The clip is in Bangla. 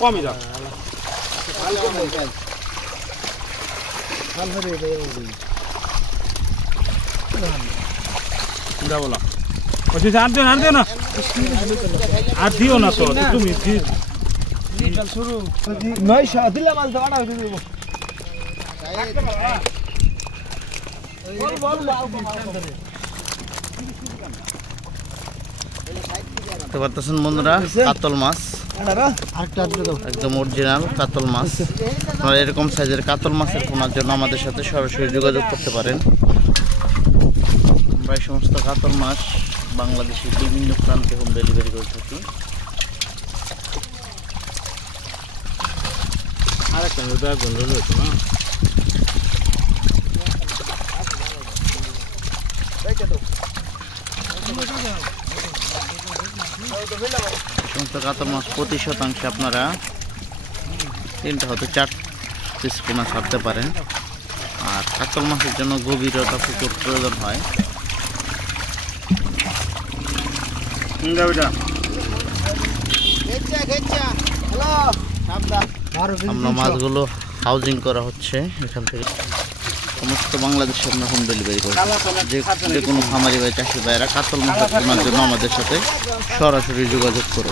কমই যাক বলা আর দিও না আর দিও না তো তুমি শুরু নয় দিলে মাছ দেওয়াটা হয়ে দেবো দেখতে পারতেছেন বন্ধুরা কাতল মাছ একদম অরিজিনাল কাতল মাছ। আপনারা এরকম সাইজের কাতল মাছের পোনার জন্য আমাদের সাথে সরাসরি যোগাযোগ করতে পারেন। আমরা এই সমস্ত কাতল মাছ বাংলাদেশের বিভিন্ন প্রান্তে হোম ডেলিভারি করে থাকি। আরেকটা বন্ধু রয়েছে না সমস্ত কাতল মাছ প্রতি শতাংশে আপনারা 3টা হয়তো 4 পিস পোনা ছাড়তে পারেন। আর কাতল মাছের জন্য গভীরতা পুকুর প্রয়োজন হয়। আমরা মাছগুলো হাউজিং করা হচ্ছে এখান থেকে সমস্ত বাংলাদেশে আমরা হোম ডেলিভারি করি। যে কোনো খামারি বা চাষি ভাইয়েরা কাতল মাছ কেনার জন্য আমাদের সাথে সরাসরি যোগাযোগ করো।